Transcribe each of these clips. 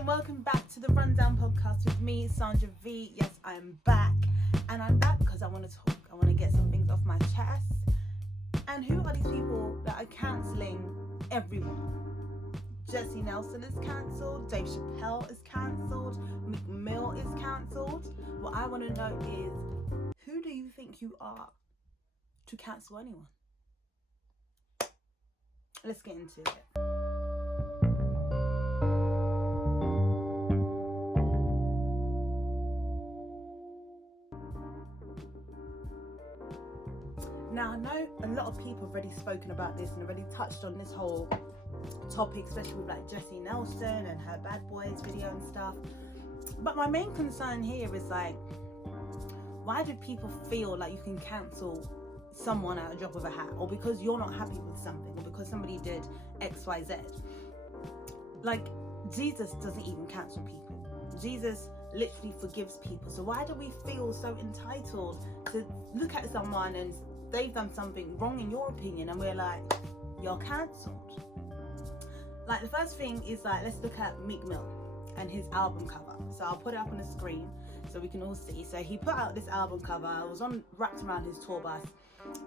and welcome back to the Rundown Podcast with me, Sandra V. Yes, I am back, and I'm back because I want to talk. I want to get some things off my chest. And who are these people that are cancelling everyone? Jessie Nelson is cancelled, Dave Chapelle is cancelled, Meek is cancelled. What I want to know is, who do you think you are to cancel anyone? Let's get into it. Now, I know a lot of people have already spoken about this and already touched on this whole topic, especially with like Jessie Nelson and her Bad Boys video and stuff. But my main concern here is like, why do people feel like you can cancel someone at a drop of a hat, or because you're not happy with something, or because somebody did XYZ? Like, Jesus doesn't even cancel people. Jesus literally forgives people. So why do we feel so entitled to look at someone and they've done something wrong in your opinion and we're like, you're cancelled? Like, the first thing is like, let's look at Meek and his album cover. So I'll put it up on the screen so we can all see. So he put out this album cover. It was wrapped around his tour bus,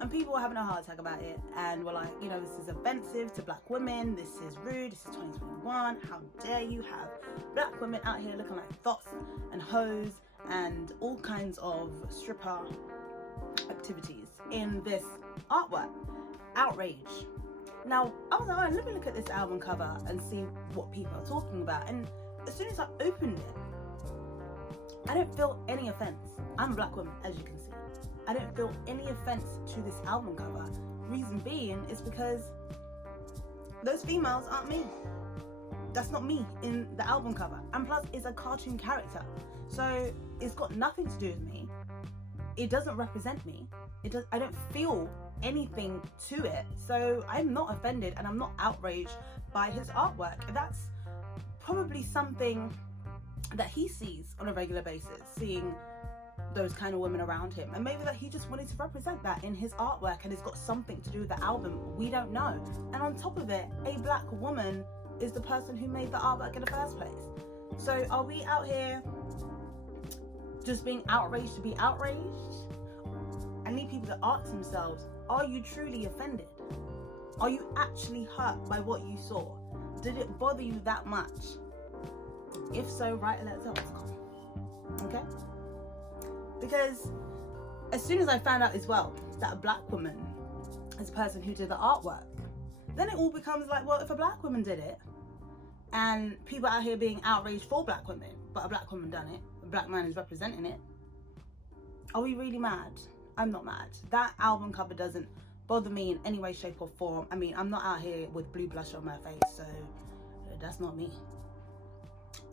and people were having a heart attack about it and were like, you know, this is offensive to black women, this is rude, this is 2021, how dare you have black women out here looking like thots and hoes and all kinds of stripper activities in this artwork. Outrage. Now, I was like, oh, let me look at this album cover and see what people are talking about. And as soon as I opened it, I didn't feel any offense. I'm a black woman, as you can see. I didn't feel any offense to this album cover. Reason being is because those females aren't me. That's not me in the album cover. And plus, it's a cartoon character. So it's got nothing to do with me. It doesn't represent me. I don't feel anything to it. So I'm not offended and I'm not outraged by his artwork. That's probably something that he sees on a regular basis, seeing those kind of women around him, and maybe that he just wanted to represent that in his artwork, and it's got something to do with the album. We don't know. And on top of it, a black woman is the person who made the artwork in the first place. So are we out here just being outraged to be outraged? I need people to ask themselves, are you truly offended? Are you actually hurt by what you saw? Did it bother you that much? If so, write a letter to us. Okay? Because as soon as I found out as well that a black woman is a person who did the artwork, then it all becomes like, well, if a black woman did it and people out here being outraged for black women, but a black woman done it, a black man is representing it, are we really mad? I'm not mad. That album cover doesn't bother me in any way, shape or form. I mean, I'm not out here with blue blush on my face, so that's not me.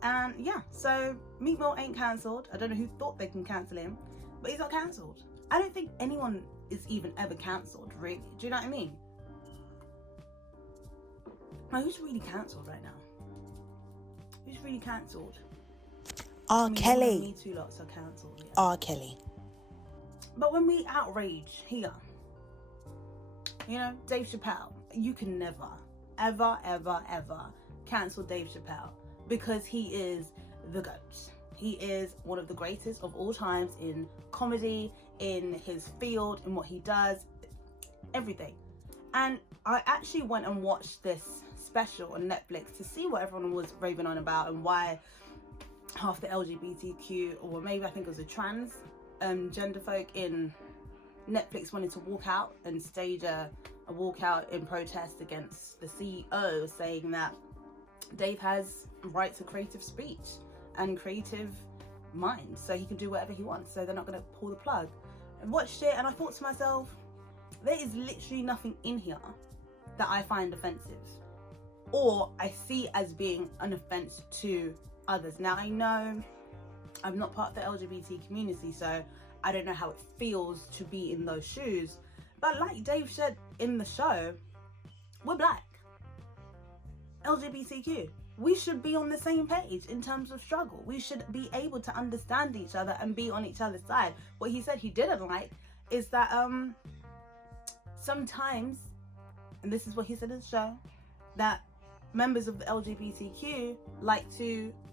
And yeah, so Meek ain't cancelled. I don't know who thought they can cancel him, but he's not cancelled. I don't think anyone is even ever cancelled, really. Do you know what I mean? Like, who's really cancelled right now? Who's really cancelled? Kelly. Me Too lots are cancelled. Yeah. R. Kelly. But when we outrage here, you know, Dave Chapelle, you can never, ever, ever, ever cancel Dave Chapelle, because he is the GOAT. He is one of the greatest of all times in comedy, in his field, in what he does, everything. And I actually went and watched this special on Netflix to see what everyone was raving on about and why half the LGBTQ, or maybe I think it was a trans gender folk in Netflix, wanted to walk out and stage a walkout in protest against the CEO, saying that Dave has right to creative speech and creative mind, so he can do whatever he wants, so they're not going to pull the plug. I watched it and I thought to myself, there is literally nothing in here that I find offensive or I see as being an offense to others. Now, I know I'm not part of the LGBT community, so I don't know how it feels to be in those shoes, but like Dave said in the show, we're black, LGBTQ. We should be on the same page in terms of struggle. We should be able to understand each other and be on each other's side. What he said he didn't like is that sometimes, and this is what he said in the show, that members of the LGBTQ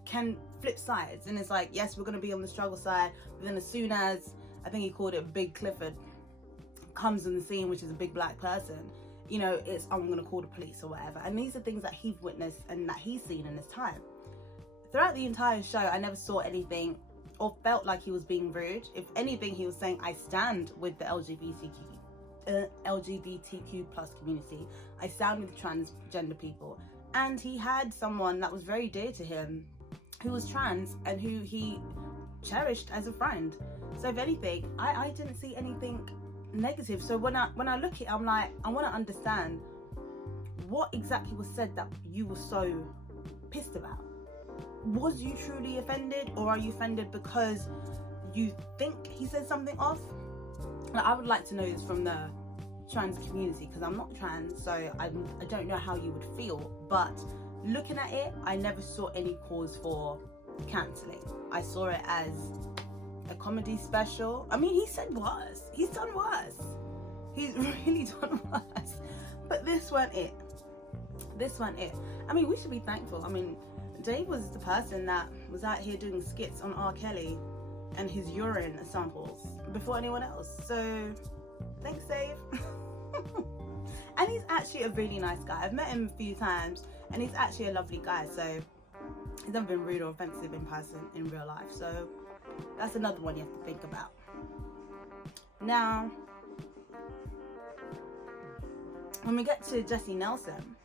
can flip sides, and it's like, yes, we're going to be on the struggle side, but then as soon as, I think he called it Big Clifford, comes on the scene, which is a big black person, you know, it's, I'm going to call the police or whatever. And these are things that he's witnessed and that he's seen in his time. Throughout the entire show, I never saw anything or felt like he was being rude. If anything, he was saying, I stand with the LGBTQ plus community. I stand with transgender people. And he had someone that was very dear to him who was trans and who he cherished as a friend. So if anything, I didn't see anything negative. So when I look at it, I'm like, I want to understand what exactly was said that you were so pissed about. Was you truly offended, or are you offended because you think he said something off? Like, I would like to know this from the trans community, because I'm not trans, so I don't know how you would feel. But looking at it, I never saw any cause for cancelling. I saw it as a comedy special. I mean, he said worse. He's done worse. He's really done worse. But this weren't it. This weren't it. I mean, we should be thankful. I mean, Dave was the person that was out here doing skits on R. Kelly and his urine samples before anyone else. So, thanks, Dave. And he's actually a really nice guy. I've met him a few times, and he's actually a lovely guy. So, he's never been rude or offensive in person in real life. So, that's another one you have to think about. Now, when we get to Jessie Nelson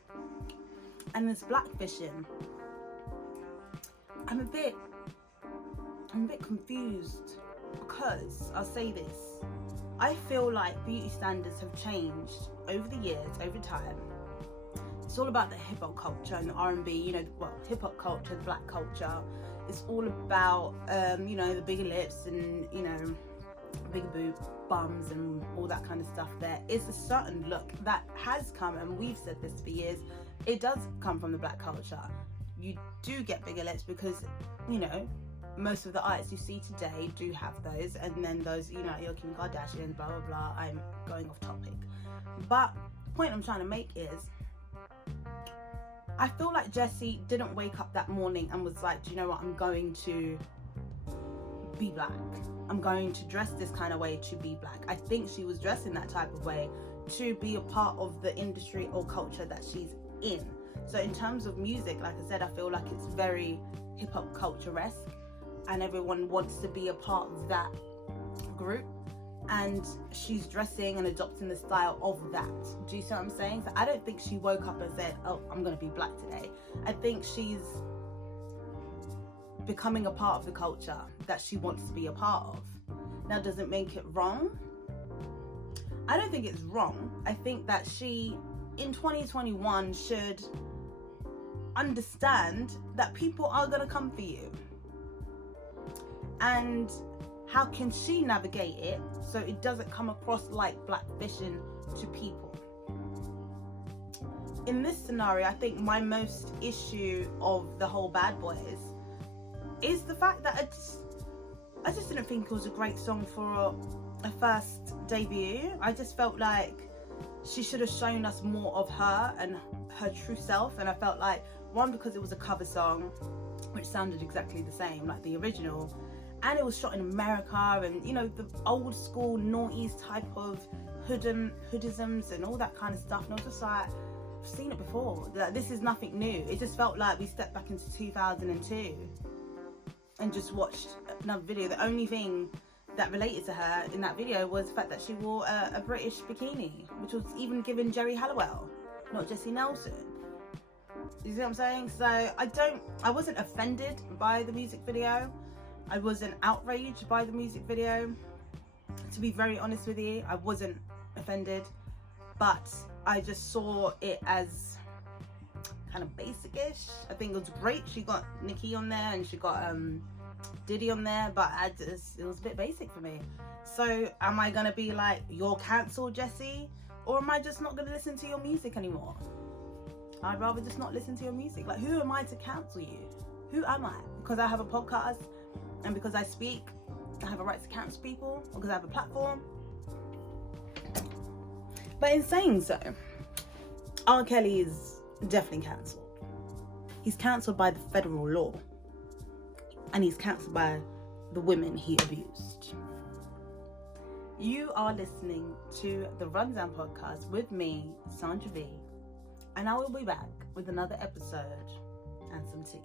and this blackfishing, I'm a bit confused, because I'll say this, I feel like beauty standards have changed over the years, over time. It's all about the hip hop culture and the R&B, you know, well, hip hop culture, black culture. It's all about, you know, the bigger lips and, you know, bigger bums and all that kind of stuff. There is a certain look that has come, and we've said this for years, it does come from the black culture. You do get bigger lips because, you know, most of the artists you see today do have those, and then those, you know, your Kim Kardashians, blah blah blah. I'm going off topic, but the point I'm trying to make is, I feel like Jessie didn't wake up that morning and was like, do you know what, I'm going to be black, I'm going to dress this kind of way to be black. I think she was dressing that type of way to be a part of the industry or culture that she's in. So in terms of music, like I said, I feel like it's very hip-hop culture-esque, and everyone wants to be a part of that group, and she's dressing and adopting the style of that. Do you see what I'm saying? So I don't think she woke up and said, oh, I'm gonna be black today. I think she's becoming a part of the culture that she wants to be a part of. Now, does it make it wrong? I don't think it's wrong. I think that she, in 2021, should understand that people are going to come for you, and how can she navigate it so it doesn't come across like blackfishing to people. In this scenario, I think my most issue of the whole Bad Boys is the fact that I just didn't think it was a great song for a first debut. I just felt like she should have shown us more of her and her true self, and I felt like, one, because it was a cover song which sounded exactly the same like the original, and it was shot in America, and, you know, the old school noughties type of hoodisms and all that kind of stuff, and I was just like, I've seen it before, like, this is nothing new. It just felt like we stepped back into 2002 and just watched another video. The only thing that related to her in that video was the fact that she wore a British bikini, which was even given Jerry Halliwell, not Jessie Nelson. You see what I'm saying? So I wasn't offended by the music video. I wasn't outraged by the music video. To be very honest with you, I wasn't offended, but I just saw it as kind of basic-ish. I think it was great. She got Nicki on there and she got Diddy on there, but it was a bit basic for me. So am I gonna be like, you're cancelled, Jessie? Or am I just not gonna listen to your music anymore? I'd rather just not listen to your music. Like, who am I to cancel you? Who am I? Because I have a podcast and because I speak, I have a right to cancel people? Or because I have a platform? But in saying so, R. Kelly is definitely cancelled. He's cancelled by the federal law. And he's cancelled by the women he abused. You are listening to the Rundown Podcast with me, Sandra V. And I will be back with another episode and some tea.